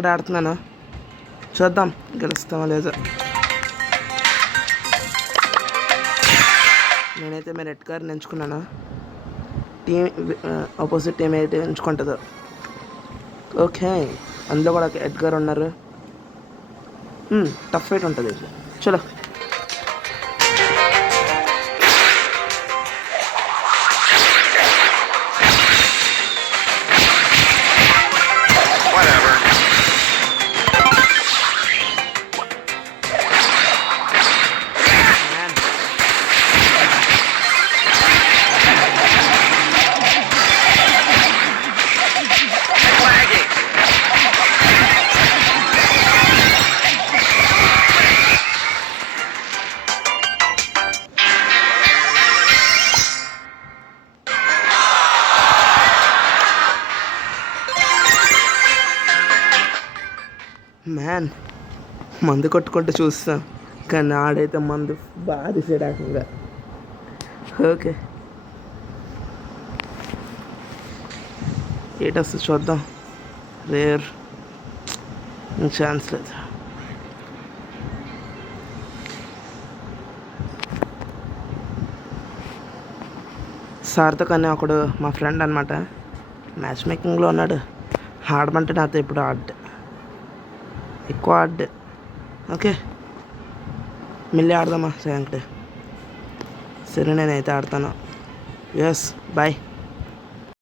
కూడా ఆడుతున్నాను, చూద్దాం గెలుస్తామో లేదో. నేనైతే మీ రెడ్ కార్ని ఎంచుకున్నాను. టీం ఆపోజిట్ టీం అయితే ఎంచుకుంటుందో. ఓకే, అందులో కూడా ఎడ్గార్ ఉన్నారు. టఫ్ ఫైట్ ఉంటుంది. చలో. మ్యాన్, మందు కొట్టుకుంటూ చూస్తాం, కానీ ఆడైతే మందు బాగా తీసాడు ఏకంగా. ఓకే, ఏటొస్తుంది చూద్దాం. రేర్, ఛాన్స్ లేదు. సార్థక్ అనే ఒకడు మా ఫ్రెండ్ అనమాట, మ్యాచ్ మేకింగ్లో ఉన్నాడు. ఆడమంటే నాతో ఇప్పుడు ఎక్కువ ఆడ్. ఓకే, మళ్ళీ ఆడదామా సాయంత్రం? సరే, నేనైతే ఆడతాను. Yes, bye.